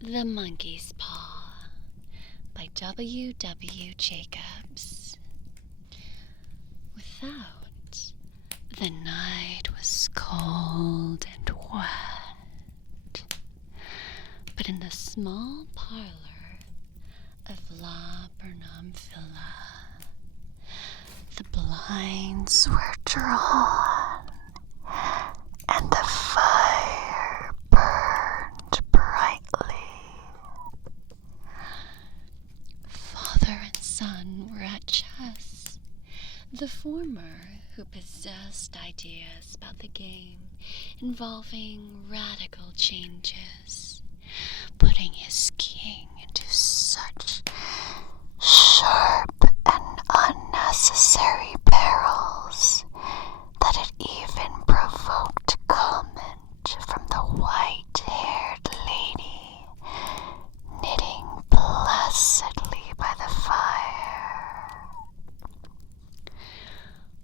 The Monkey's Paw by W. Jacobs. Without, the night was cold and wet, but in the small parlor of La Burnham Villa, the blinds were drawn and the fire burned brightly. Father and son were at chess, the former who possessed ideas about the game involving radical changes, putting his king into such sharp and unnecessary perils that it even provoked comment from the white-haired lady knitting placidly by the fire.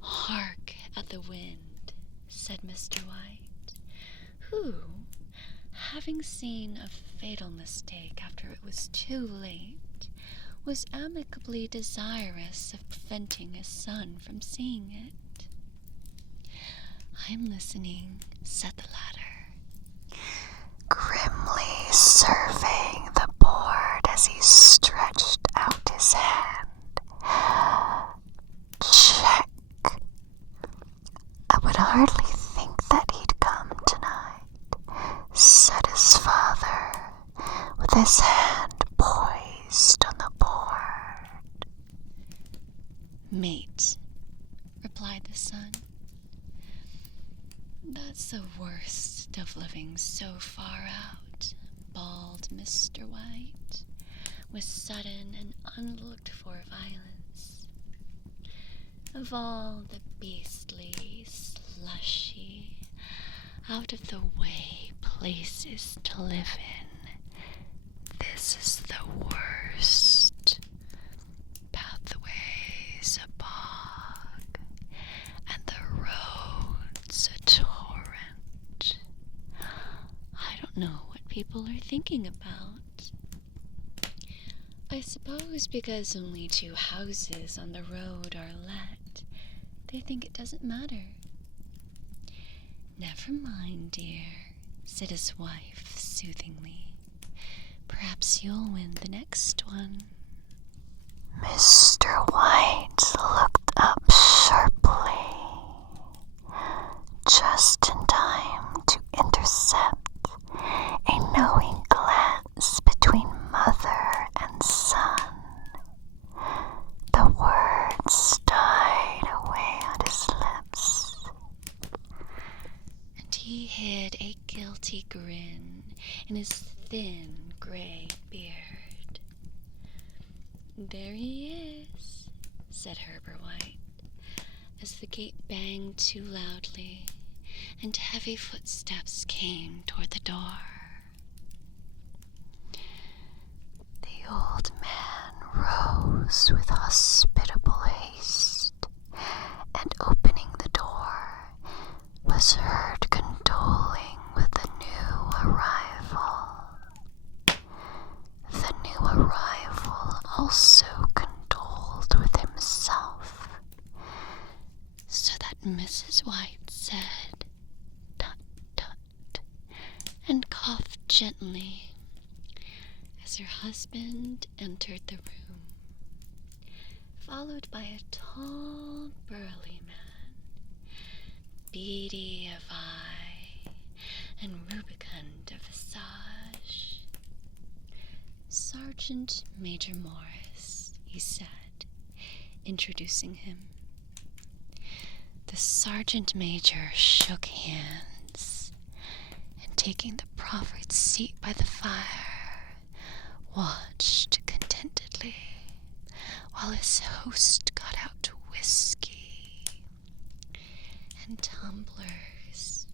"Hark at the wind," said Mr. White, who, having seen a fatal mistake after it was too late, was amicably desirous of preventing his son from seeing it. "I'm listening," said the latter, grimly surveying the board as he stretched out his hand. "Check. I would hardly think that he'd come tonight," said his father, with his hand poised on the board. "Mate," replied the son. "That's the worst of living so far out," bawled Mr. White, with sudden and unlooked-for violence. "Of all the beastly, slushy, out-of-the-way places to live in, this is the worst. Pathways a bog, and the roads a torrent. I don't know what people are thinking about. I suppose because only 2 houses on the road are let, they think it doesn't matter." "Never mind, dear," said his wife soothingly. "Perhaps you'll win the next one." Mr. White looked up sharply, just in time to intercept a knowing glance between mother and son. The words died away on his lips, and he hid a guilty grin in his thin gray beard. "There he is," said Herbert White, as the gate banged too loudly and heavy footsteps came toward the door. The old man rose with hospitable haste, and opening the door, was heard condoling with the new arrival. The new arrival also condoled with himself, so that Mrs. White said, "Tut, tut," and coughed gently as her husband entered the room, followed by a tall, burly man, beady of eye and rubicund of visage. "Sergeant Major Morris," he said, introducing him. The sergeant major shook hands, and taking the proffered seat by the fire, watched contentedly while his host got out whiskey and tumblers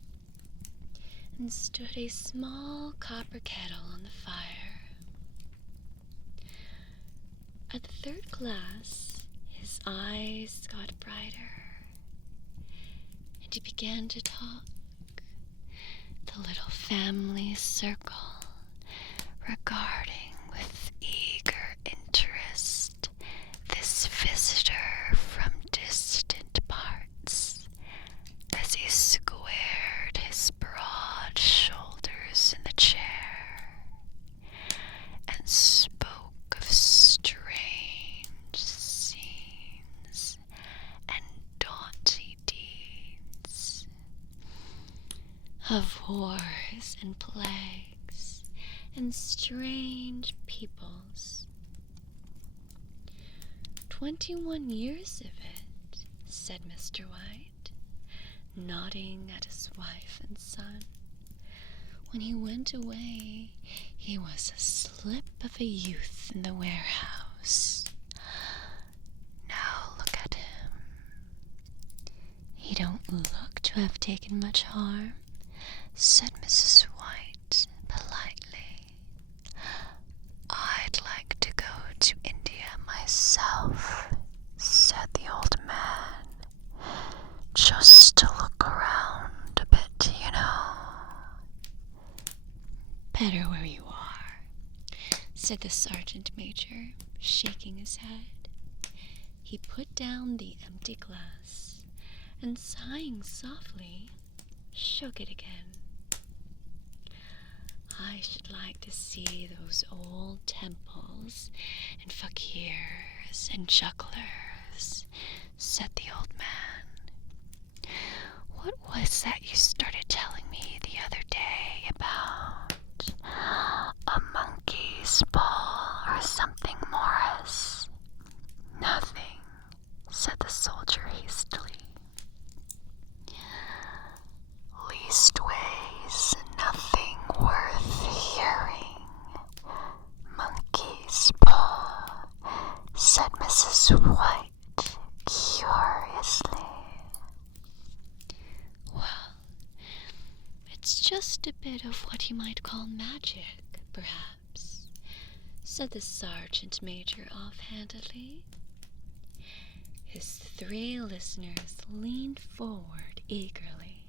and stood a small copper kettle on the fire. At the 3rd glass, his eyes got brighter, and he began to talk. The little family circle regarding with eager interest this visitor from distant parts as he squared his broad shoulders in the chair and spoke of strange scenes and doughty deeds, of wars and plagues and strange peoples. 21 years of it, said Mr. White, nodding at his wife and son. When he went away, he was a slip of a youth in the warehouse. Now look at him. He don't look to have taken much harm, said Mrs. White politely. I'd like to go to India myself, said the old man, just to look around a bit, you know. Better where you are, said the sergeant major, shaking his head. He put down the empty glass and, sighing softly, shook it again. I should like to see those old temples and fakirs and jugglers, said the old man. What was that you started telling me the other day about? A monkey's paw or something, Morris? Nothing, said the soldier hastily. Leastways, nothing worth hearing. Monkey's paw, said Mrs. White curiously. Well, it's just a bit of what you might call magic, perhaps, said the sergeant major offhandedly. His 3 listeners leaned forward eagerly.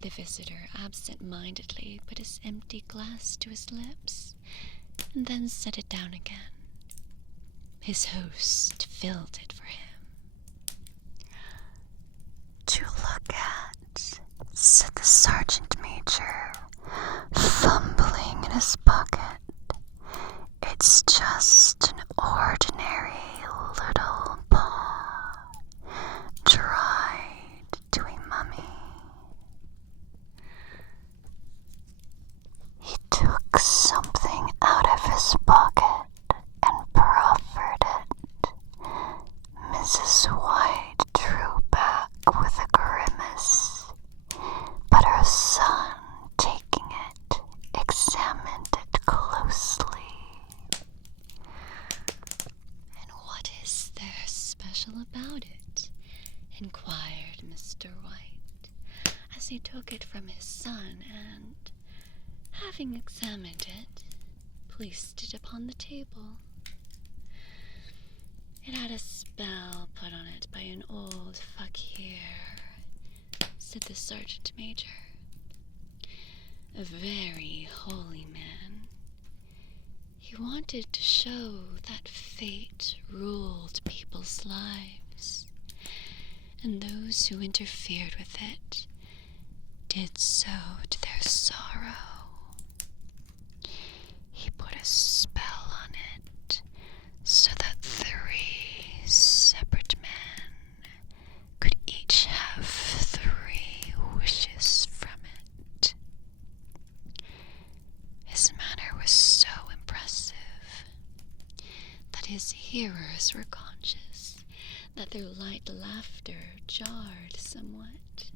The visitor absent-mindedly put his empty glass to his lips and then set it down again. His host filled it for him. To look at, said the sergeant major, fumbling in his pocket. It's just an ordinary little paw, dried to a mummy. He took something out of his pocket and proffered it. Mrs. White drew back with a grimace, but her son, taking it, examined it closely. And what is there special about it? Inquired Mr. White, as he took it from his son and, having examined it, placed it upon the table. It had a spell put on it by an old fakir, said the sergeant major. A very holy man. He wanted to show that fate ruled people's lives, and those who interfered with it did so to their sorrow. He put a spell on it so that 3 separate men could each have 3 wishes from it. His manner was so impressive that his hearers were conscious that their light laughter jarred somewhat.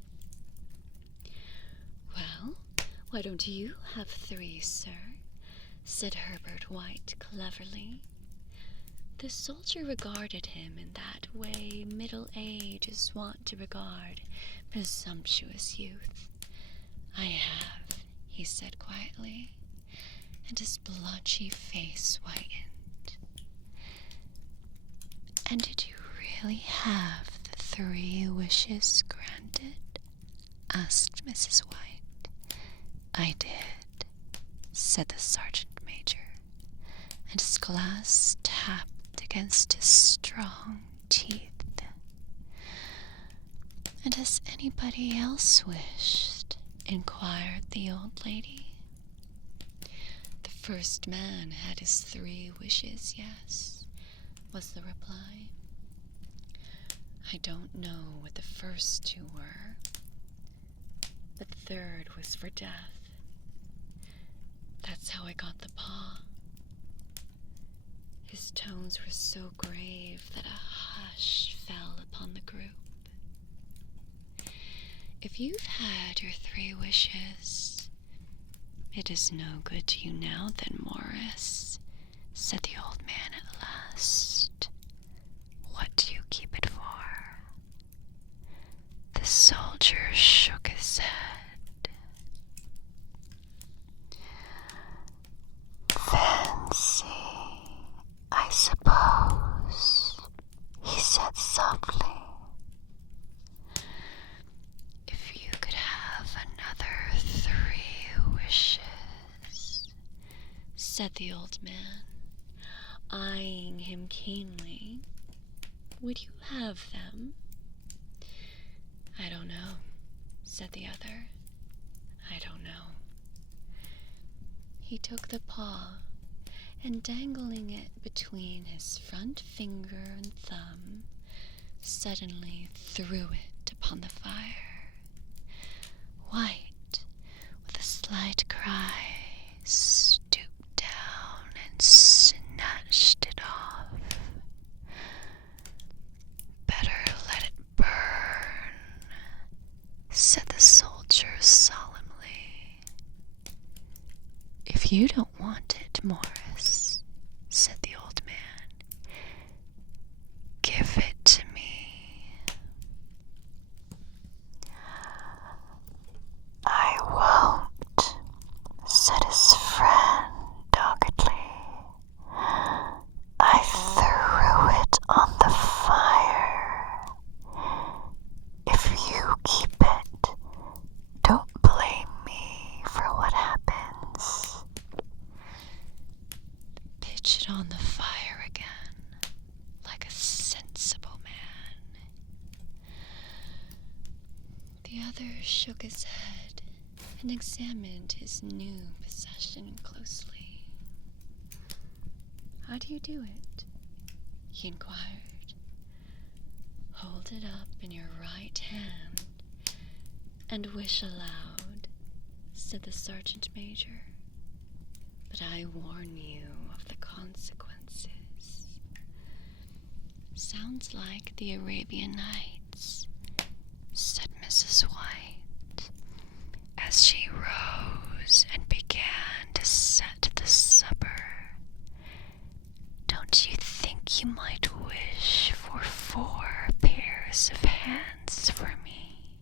Well, why don't you have 3, sir? Said Herbert White cleverly. The soldier regarded him in that way middle age is wont to regard presumptuous youth. I have, he said quietly, and his blotchy face whitened. And did you really have the 3 wishes granted? Asked Mrs. White. I did, said the sergeant major, and his glass tapped against his strong teeth. "And has anybody else wished?" inquired the old lady. "The first man had his 3 wishes, yes," was the reply. "I don't know what the first 2 were, but the 3rd was for death. That's how I got the paw." His tones were so grave that a hush fell upon the group. "If you've had your 3 wishes, it is no good to you now then, Morris," said the old man at last. "What do you keep it for?" The soldier shook his head. "Fancy, I suppose," he said softly. "If you could have another 3 wishes," said the old man, eyeing him keenly, "would you have them?" "I don't know," said the other. "I don't know." He took the paw, and dangling it between his front finger and thumb, suddenly threw it upon the fire. White, with a slight cry, stooped down and snatched it off. "Better let it burn," said the soldier solemnly. "If you don't want it, Morris," said the old man, "give it to me." "I won't," said his friend doggedly. "I threw it on the fire. If you keep it, don't blame me for what happens." "Pitch it on the fire again, like a sensible man." The other shook his head and examined his new possession closely. "How do you do it?" he inquired. "Hold it up in your right hand and wish aloud," said the sergeant major. "But I warn you of the consequences." "Sounds like the Arabian Nights," said Mrs. White, as she rose and began to set the supper. "Don't you think you might wish for 4 pairs of hands for me?"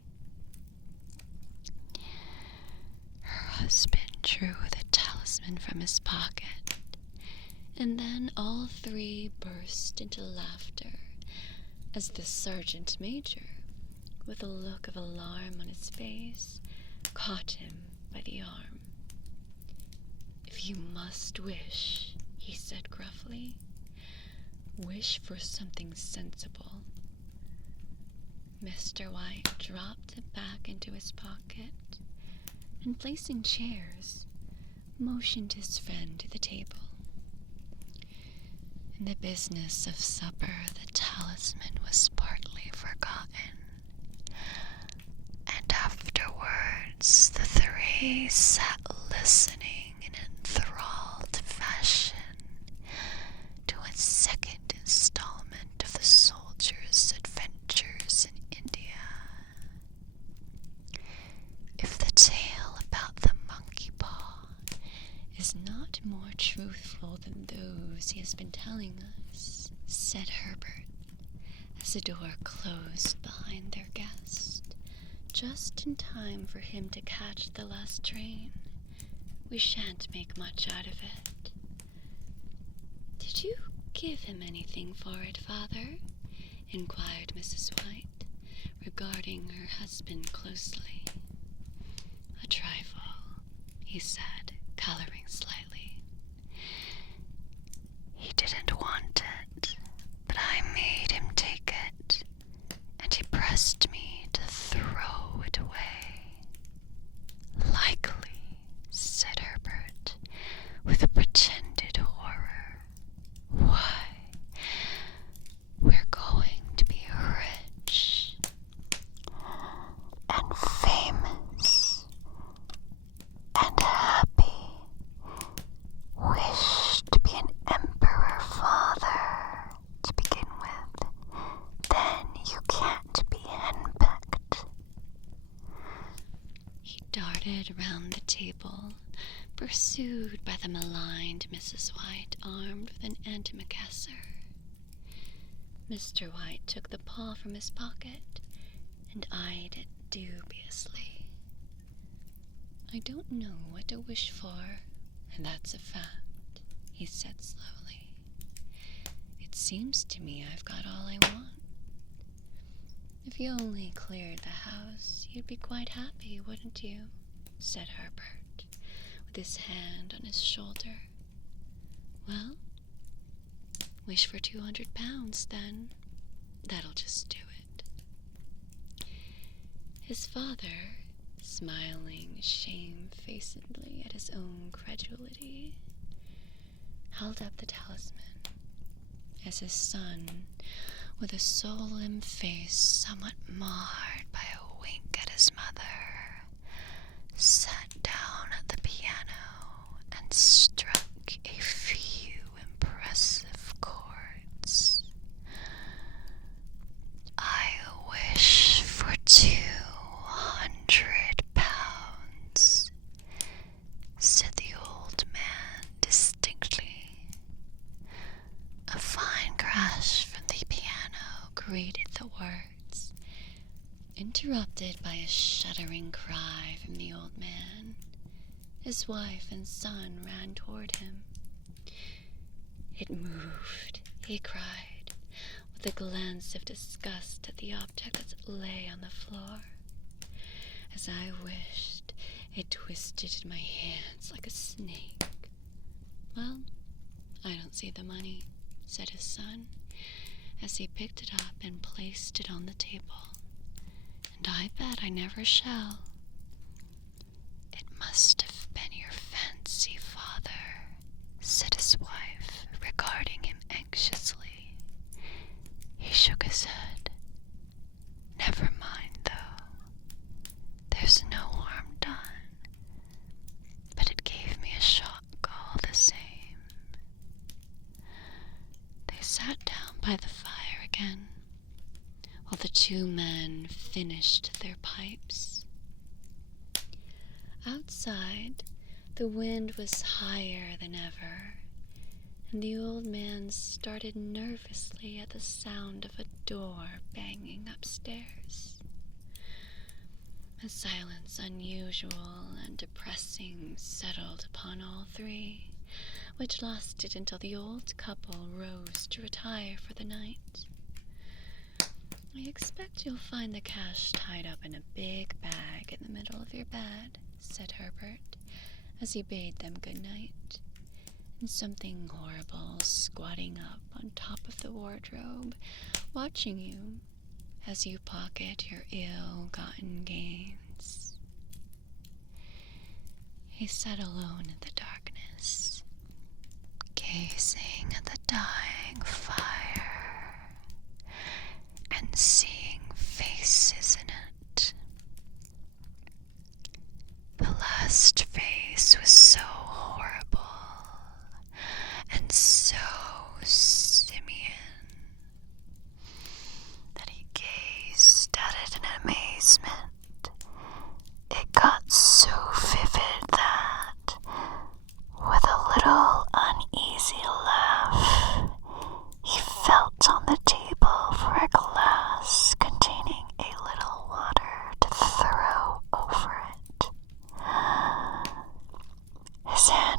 Her husband drew the talisman from his pocket, and then all 3 burst into laughter as the sergeant major, with a look of alarm on his face, caught him by the arm. "If you must wish," he said gruffly, "wish for something sensible." Mr. White dropped it back into his pocket, and placing chairs, motioned his friend to the table. In the business of supper, the talisman was partly forgotten, and afterwards the 3 sat listening in enthralled fashion to a second installment of the soldier's adventures in India. If the tale about the monkey paw is not more truthful than those he has been telling us, said Herbert, as the door closed behind their guest, just in time for him to catch the last train, "we shan't make much out of it." "Did you give him anything for it, Father?" inquired Mrs. White, regarding her husband closely. "A trifle," he said, coloring slightly. He didn't want it, but I made him take it, and he pressed me to throw it away. Likely, said Herbert, with a pretended horror. Why, we're going to be rich and famous and happy. Wish to be an emperor, father, to begin with. Then you can't be henpecked. He darted round the table, pursued by the maligned Mrs. White, armed with an antimacassar. Mr. White took the paw from his pocket and eyed it dubiously. I don't know what to wish for, and that's a fact, he said slowly. It seems to me I've got all I want. If you only cleared the house, you'd be quite happy, wouldn't you? Said Herbert, with his hand on his shoulder. Well, wish for 200 pounds, then. That'll just do it. His father, smiling shamefacedly at his own credulity, held up the talisman as his son, with a solemn face somewhat marred by a wink at his mother, sat down at the piano and struck a few impressive chords. I wish for 200 pounds, said the old man distinctly. A fine crash from the piano greeted the words, interrupted by a shuddering cry from the old man. His wife and son ran toward him. It moved, he cried, with a glance of disgust at the object that lay on the floor. As I wished, it twisted in my hands like a snake. Well, I don't see the money, said his son, as he picked it up and placed it on the table. And I bet I never shall. It must have been your fancy, father, said his wife, regarding him anxiously. He shook his head. Never mind, though. There's no harm done. But it gave me a shock all the same. They sat down by the fire again, while the two men finished their pipes. Outside, the wind was higher than ever, and the old man started nervously at the sound of a door banging upstairs. A silence unusual and depressing settled upon all three, which lasted until the old couple rose to retire for the night. I expect you'll find the cash tied up in a big bag in the middle of your bed, said Herbert, as he bade them good night, and something horrible squatting up on top of the wardrobe, watching you as you pocket your ill-gotten gains. He sat alone in the darkness, gazing at the dying fire and seeing faces in it. The last face was so horrible and so simian that he gazed at it in amazement. It got so vivid that, with a little uneasy laugh, he felt on the table for a glass containing a little water to throw over it. His hand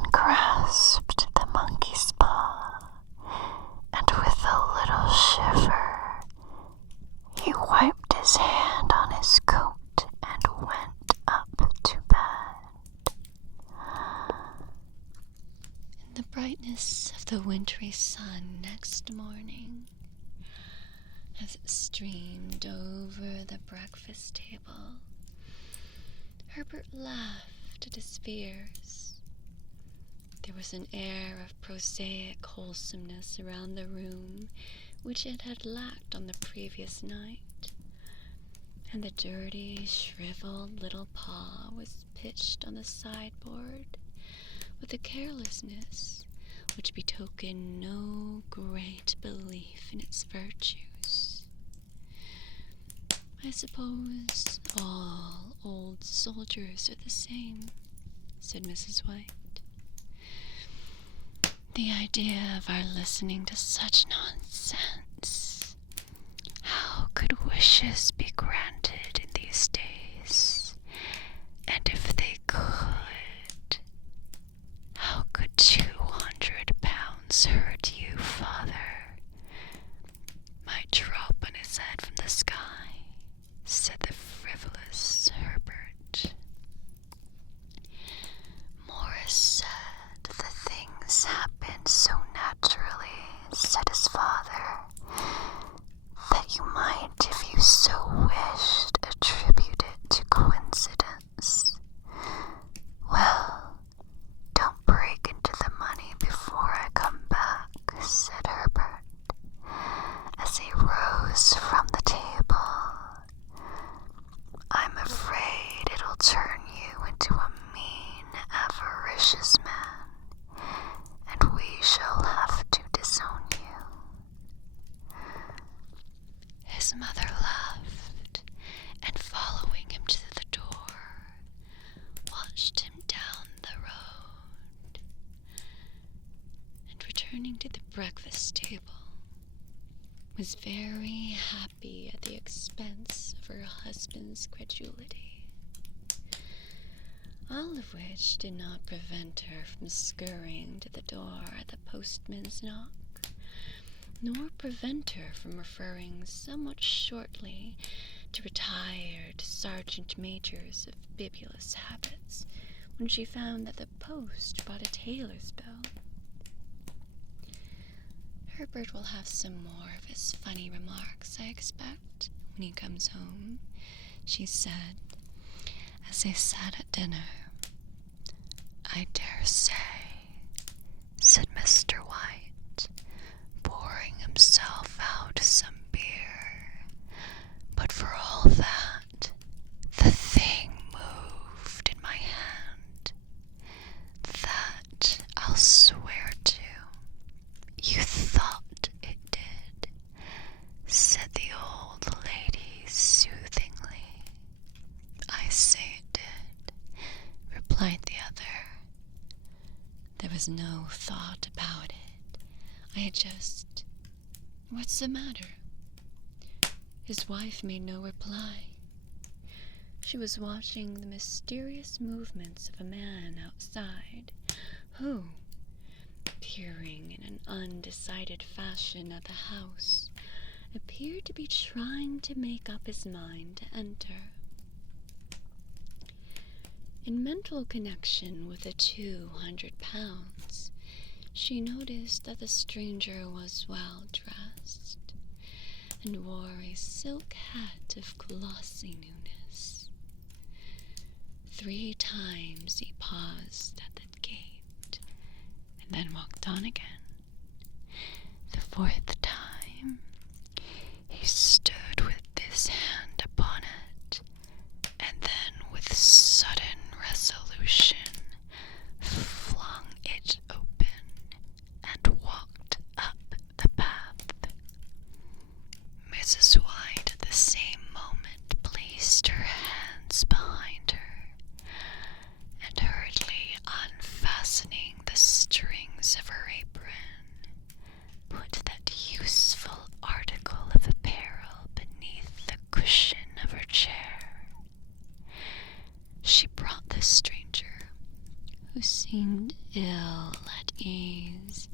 brightness of the wintry sun next morning, as it streamed over the breakfast table, Herbert laughed at his fears. There was an air of prosaic wholesomeness around the room which it had lacked on the previous night, and the dirty, shriveled little paw was pitched on the sideboard with a carelessness which betokened no great belief in its virtues. "I suppose all old soldiers are the same," said Mrs. White. "The idea of our listening to such nonsense. How could wishes be granted in these days? And if they could, how could 200 pounds hurt you, Father? Might drop on his head from the sky," said the frivolous Herbert. "Morris said the things happened so naturally," said his father, "that you might, if you so wished, attribute it to coincidence. Well, don't break into the money before I come back," said Herbert, as he rose from the table. "I'm afraid it'll turn you into a mean, avaricious man, and we shall have to disown you." His mother laughed, and following him to the door, watched him down the road, and returning to the breakfast table, was very happy at the expense of her husband's credulity, all of which did not prevent her from scurrying to the door at the postman's knock, nor prevent her from referring somewhat shortly to retired sergeant majors of bibulous habits when she found that the post brought a tailor's bill. "Herbert will have some more of his funny remarks, I expect, when he comes home," she said, as they sat at dinner. "I dare say," said Mr. White, pouring himself out some beer, "but for all that, the thing moved in my hand. That I'll swear to. You thought it did," said the old lady soothingly. "I say it did," replied the other. "There was no thought about it. I had just... What's the matter?" His wife made no reply. She was watching the mysterious movements of a man outside, who, peering in an undecided fashion at the house, appeared to be trying to make up his mind to enter. In mental connection with the 200 pounds, she noticed that the stranger was well dressed, and wore a silk hat of glossy newness. 3 times he paused at the gate, and then walked on again. The 4th time, he stood with his hand upon it, and then with sudden resolution flung it open and walked up the path. Mrs. White at the same moment placed her hands behind her, and hurriedly unfastening the strings of her apron, put that useful article of apparel beneath the cushion of her chair. She brought the stranger, who seemed ill at ease,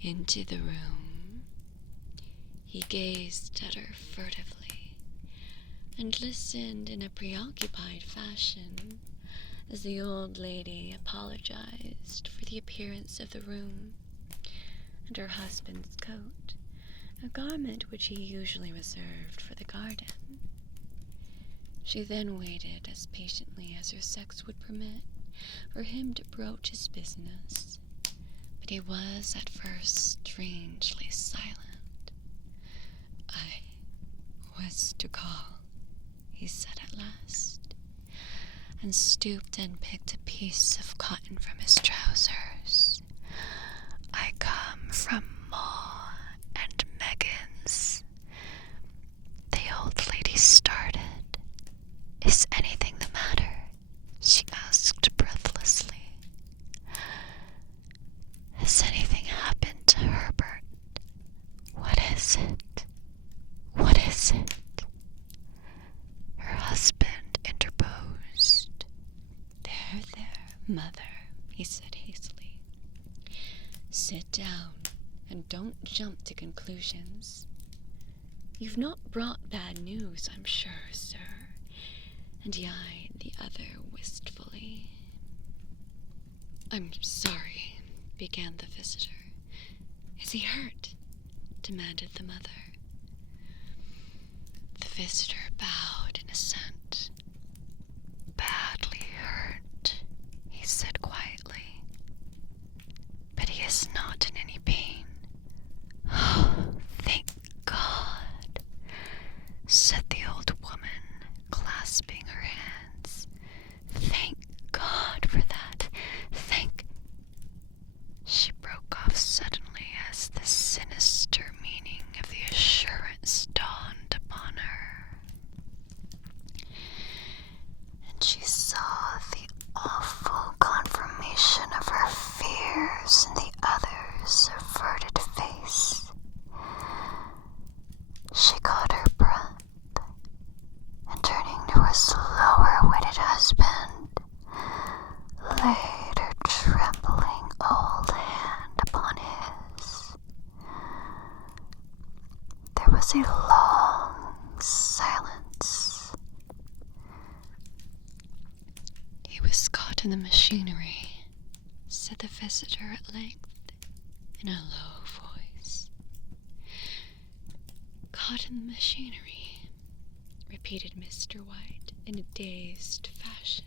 into the room. He gazed at her furtively, and listened in a preoccupied fashion, as the old lady apologized for the appearance of the room and her husband's coat, a garment which he usually reserved for the garden. She then waited as patiently as her sex would permit for him to broach his business, but he was at first strangely silent. "I was to call," he said at last, and stooped and picked a piece of cotton from his trousers. "I come from Ma and Megan's." The old lady started. "Is anything the matter?" she asked breathlessly. "Has anything happened to Herbert? What is it? What is it?" Her husband interposed. There, mother," he said hastily. "Sit down and don't jump to conclusions. You've not brought bad news, I'm sure, sir," and he eyed the other wistfully. "I'm sorry," began the visitor. "Is he hurt?" demanded the mother. The visitor bowed in assent. "Badly hurt," he said quietly, "but he is not in any pain." "Oh, thank God," said the old woman, clasping her hands. "Thank God for that. Thank—" She broke off suddenly as the sinister meaning of the assurance dawned upon her, and she saw the awful confirmation of her fears in the other's averted face. She caught her breath, and turning to her slower-witted husband, laid her trembling old hand upon his. There was a long silence. "He was caught in the machinery," said the visitor at length, in a low voice. "Caught in the machinery," repeated Mr. White in a dazed fashion.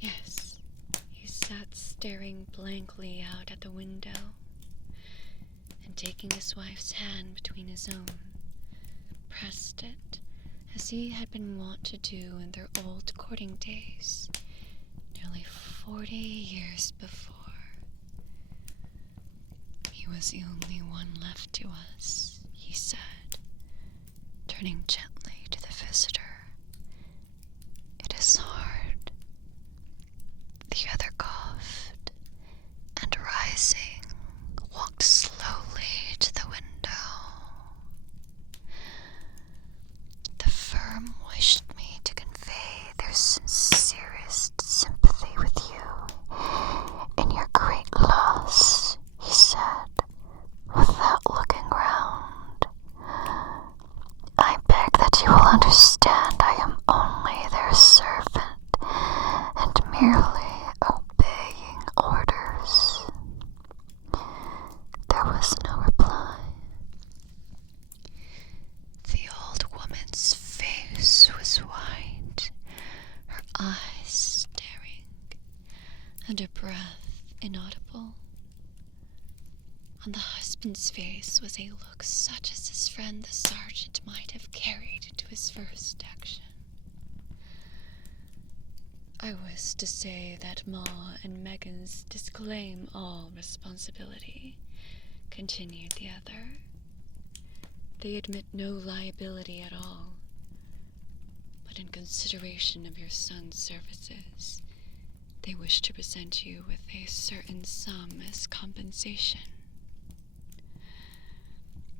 "Yes." He sat staring blankly out at the window, and taking his wife's hand between his own, pressed it as he had been wont to do in their old courting days, nearly 40 years before. "He was the only one left to us," he said, turning gently to the visitor. "It is hard." The other coughed, and rising, walked slowly to the window. "The firm wished me to convey their sincerest sympathy with you in your great loss," he said, without looking round. "I beg that you will understand I am only their servant, and merely obeying orders." There was no reply. The old woman's face was white, her eyes staring, and her breath inaudible. On the husband's face was a look such as his friend the sergeant might have carried into his first action. "I was to say that Ma and Megan's disclaim all responsibility," continued the other. "They admit no liability at all, but in consideration of your son's services, they wish to present you with a certain sum as compensation."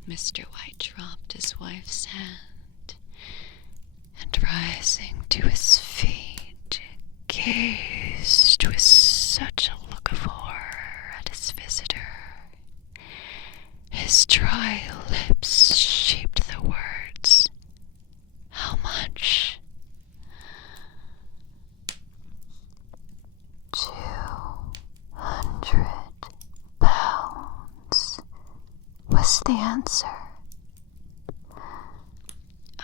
Mr. White dropped his wife's hand, and rising to his feet, gazed with such a look of horror at his visitor. His dry lips shaped the words, "How much?" £100 was the answer.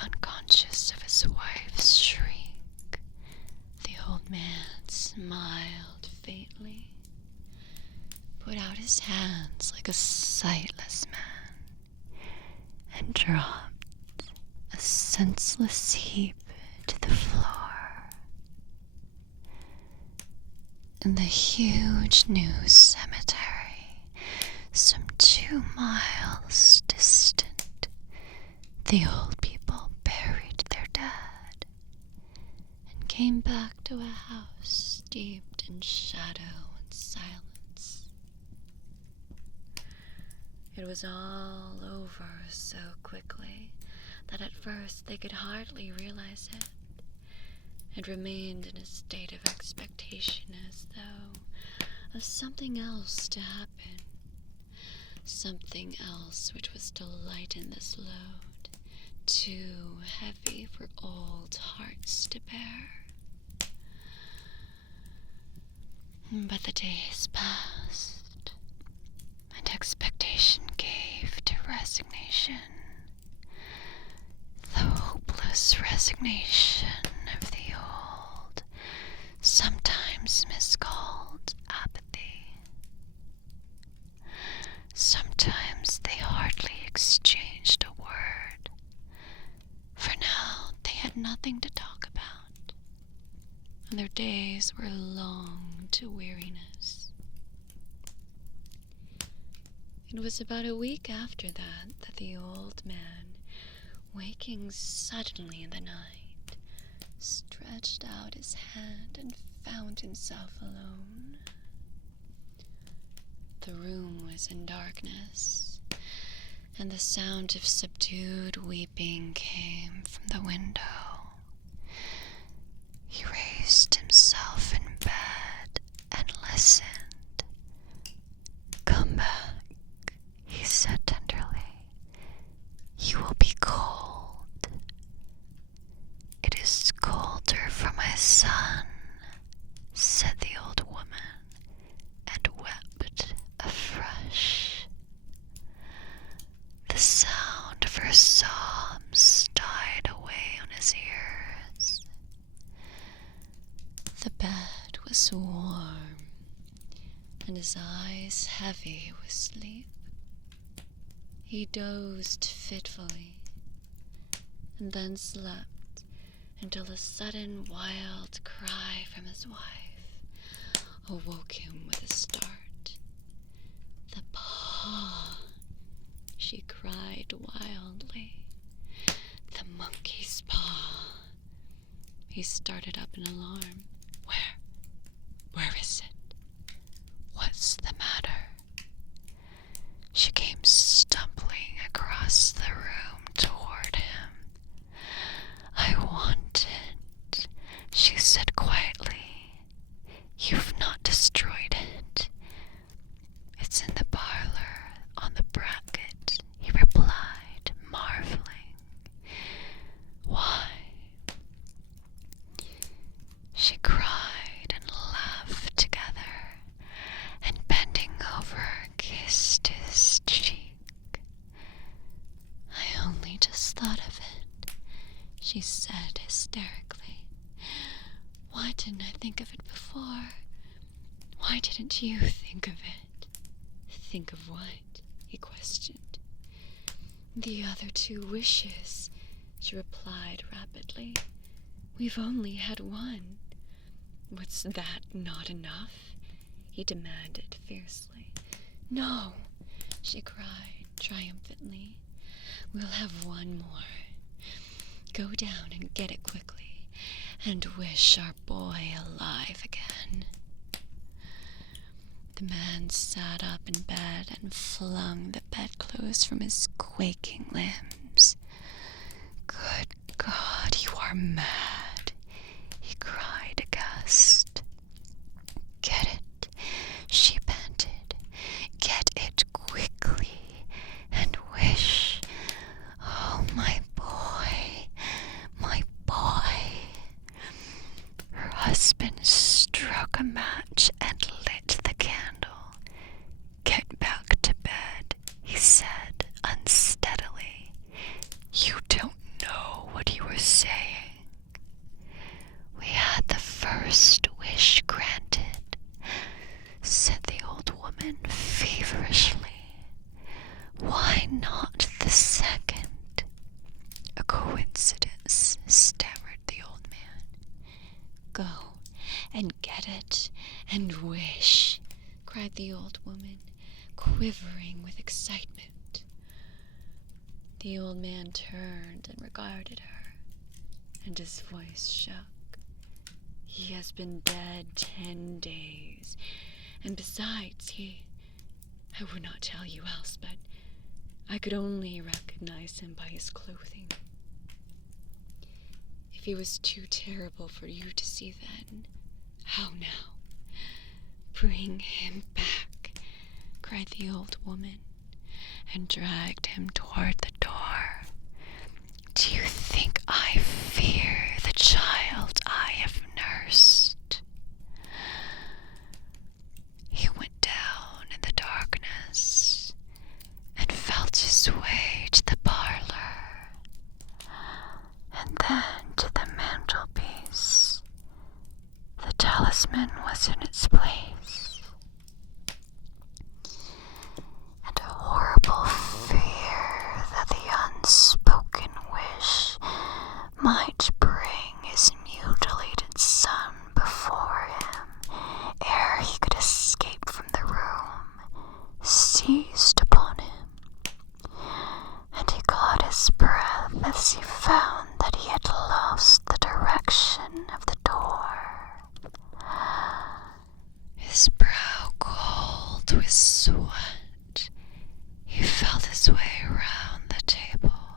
Unconscious of his wife's shriek, the old man smiled faintly, put out his hands like a sightless man, and dropped a senseless heap to the floor. In the huge new cemetery, some 2 miles distant, the old people buried their dead and came back to a house steeped in shadow and silence. It was all over so quickly that at first they could hardly realize it, and remained in a state of expectation as though of something else to happen, something else which was to lighten this load, too heavy for old hearts to bear. But the days passed, and expectation gave to resignation, the hopeless resignation of the old, sometimes miscalled apathy. Sometimes they hardly exchanged a word, for now they had nothing to talk about, and their days were long to weariness. It was about a week after that the old man, waking suddenly in the night, stretched out his hand and found himself alone. The room was in darkness, and the sound of subdued weeping came from the window. He raised himself in bed and listened. "Come back," he said tenderly. "You will be cold." "It is colder for my son," said the old woman, and wept afresh. The sound of her sobs died away on his ears. The bed was warm, and his eyes heavy with sleep. He dozed fitfully, and then slept until a sudden wild cry from his wife awoke him with a start. "The paw!" she cried wildly. "The monkey's paw!" He started up in alarm. Where is it? What's the matter?" She came stumbling across the room toward him. "I want it," she said quietly. "You've not destroyed it." "It's in the parlor, on the bracket," he replied, marveling. "Why?" She cried and laughed together, and bending over, kissed his cheek. "I only just thought of it," she said hysterically. "Why didn't I think of it before? Why didn't you think of it?" "Think of what?" he questioned. "The other 2 wishes," she replied rapidly. "We've only had one." "What's that, not enough?" he demanded fiercely. "No," she cried triumphantly. "We'll have one more. Go down and get it quickly, and wish our boy alive again." The man sat up in bed and flung the bedclothes from his quaking limbs. "Good God, you are mad," he cried aghast. "Get it," she panted. "Get it quickly, and wish. Oh, my boy, my boy." Her husband struck a match and lit the candle. woman feverishly. "Why not the second?" "A coincidence," stammered the old man. "Go and get it and wish," cried the old woman, quivering with excitement. The old man turned and regarded her, and his voice shook. "He has been dead 10 days, and besides, I would not tell you else, but I could only recognize him by his clothing. If he was too terrible for you to see then, how now? Bring him back," cried the old woman, and dragged him toward the door. "Do you think I fear the child I have nursed?" He went down in the darkness and felt his way to the parlor, and then to the mantelpiece. The talisman was in its place, and a horrible fear that the unspoken wish might bring his mutilated son before him ere he could escape from the room seized upon him, and he caught his breath as he found that he had lost the direction of the door. His brow cold with sweat, he felt his way around the table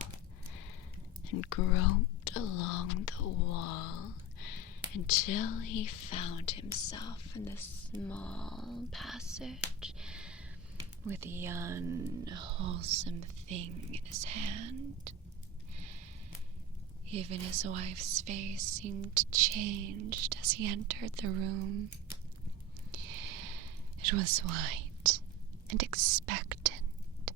and groped along the wall until he found himself in the small passage with the unwholesome thing in his hand. Even his wife's face seemed changed as he entered the room. It was white and expectant,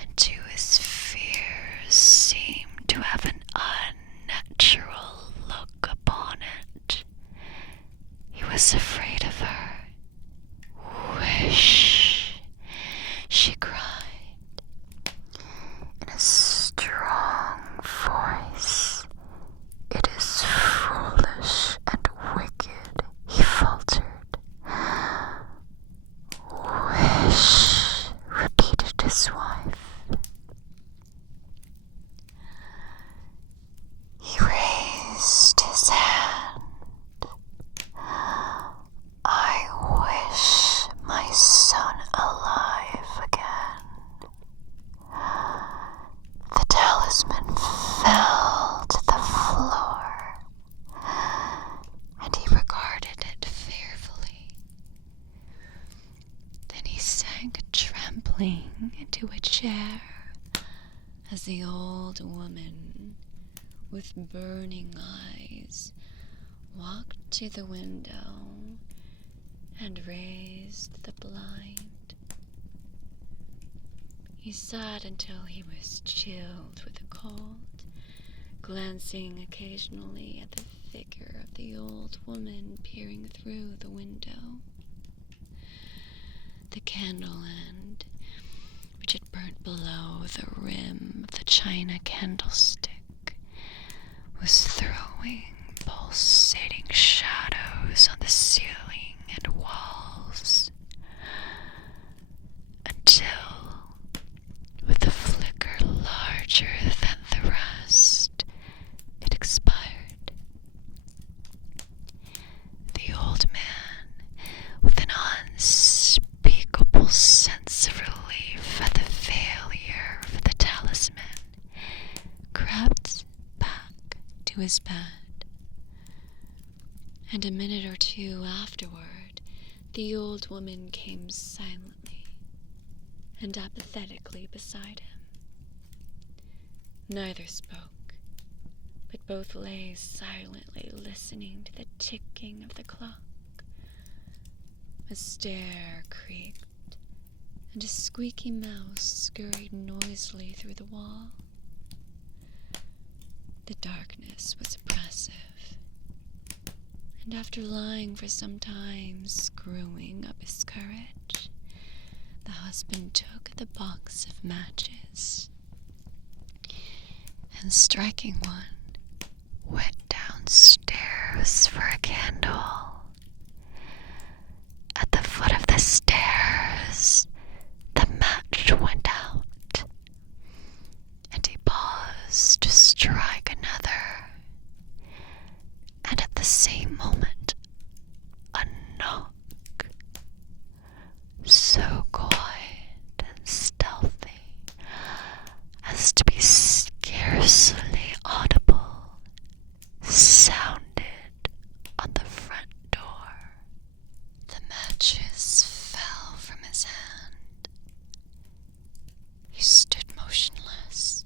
and to his fears seemed to have an unnatural look upon it. He was afraid of her. "Wish," she cried in a strong voice. "It is foolish and wicked," he faltered. "Wish," repeated his wife. He raised his hand. "I wish my son alive again." The talisman fell to the floor, and he regarded it fearfully. Then he sank trembling into a chair as the old woman, with burning eyes, walked to the window and raised the blind. He sat until he was chilled with the cold, glancing occasionally at the figure of the old woman peering through the window. The candle end, which had burnt below the rim of the china candlestick, was throwing pulsating shadows on the ceiling and walls, until, with a flicker larger than the rest, it expired. The old man, with an unspeakable sense of relief at the failure of the talisman, crept back to his bed. And a minute or two afterward, the old woman came silently and apathetically beside him. Neither spoke, but both lay silently listening to the ticking of the clock. A stair creaked, and a squeaky mouse scurried noisily through the wall. The darkness was oppressive, and after lying for some time screwing up his courage, husband took the box of matches and, striking one, went downstairs for a candle. At the foot of the stairs, the match went out, and he paused to strike another. And at the same moment, a knock, so quiet and stealthy as to be scarcely audible, sounded on the front door. The matches fell from his hand. He stood motionless,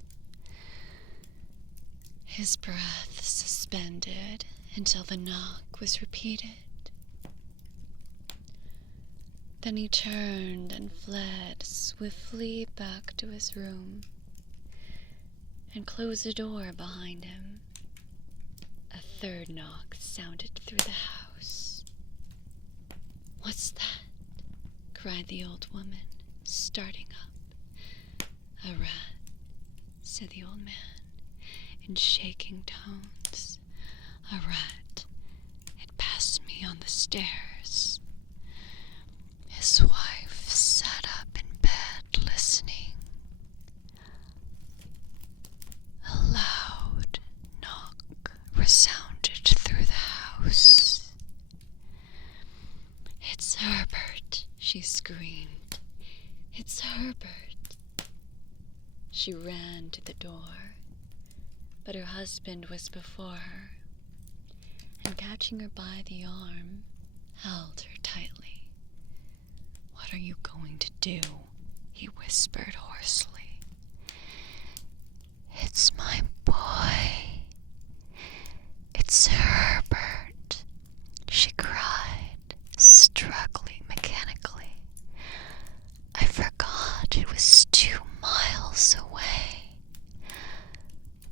his breath suspended until the knock was repeated. Then he turned and fled swiftly back to his room and closed the door behind him. A third knock sounded through the house. "What's that?" cried the old woman, starting up. "A rat," said the old man in shaking tones. "A rat. It passed me on the stairs." His wife sat up in bed listening. A loud knock resounded through the house. "It's Herbert," she screamed. "It's Herbert." She ran to the door, but her husband was before her, and catching her by the arm, held her tightly. "What are you going to do?" he whispered hoarsely. "It's my boy. It's Herbert," she cried, struggling mechanically. "I forgot it was 2 miles away.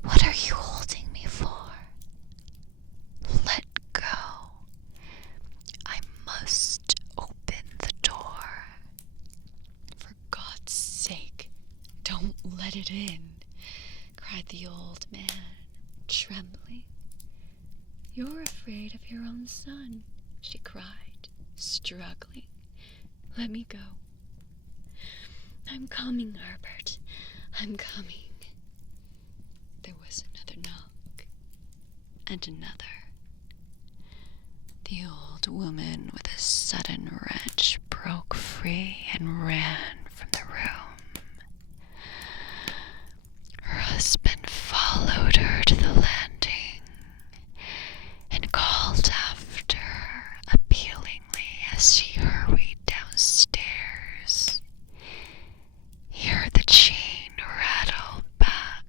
What are you holding me for? Let go. I must open the door." "For God's sake, don't let it in," cried the old man, trembling. "You're afraid of your own son," she cried, struggling. "Let me go." "I'm coming, Herbert. I'm coming." There was another knock, and another. The old woman, with a sudden wrench, broke free and ran from the room. Her husband followed her to the landing and called after her appealingly as she hurried downstairs. He heard the chain rattle back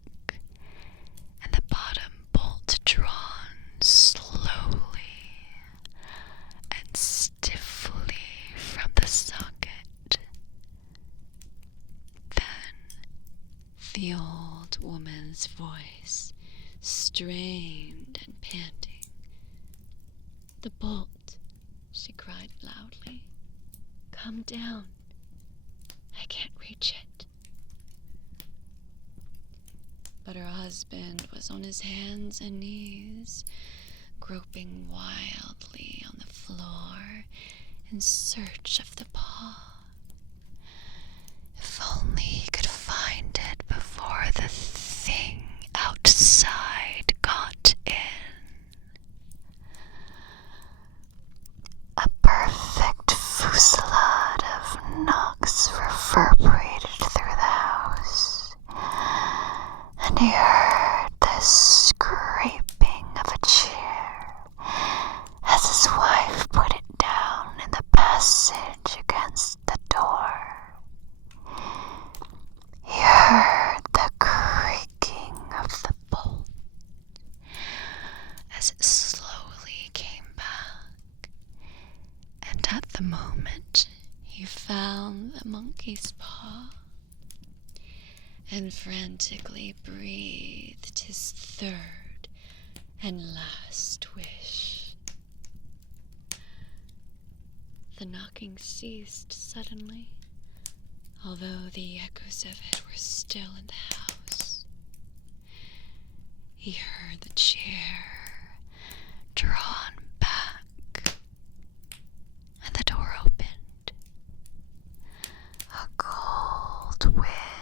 and the bottom bolt drawn slowly and stiffly from the socket. Then the old woman's voice, strained and panting. "The bolt," she cried loudly. "Come down. I can't reach it." But her husband was on his hands and knees, groping wildly on the floor in search of the paw. If only he could find it before the thing outside got in. A perfect fusillade of knocks reverberated through the house, and he heard the scraping of a chair as his wife put it down in the passage against the door. He heard the creaking of the bolt as it slowly came back, and at the moment he found the monkey's paw and frantically breathed his third and last wish. The knocking ceased suddenly. although the echoes of it were still in the house. He heard the chair drawn back, and the door opened. A cold wind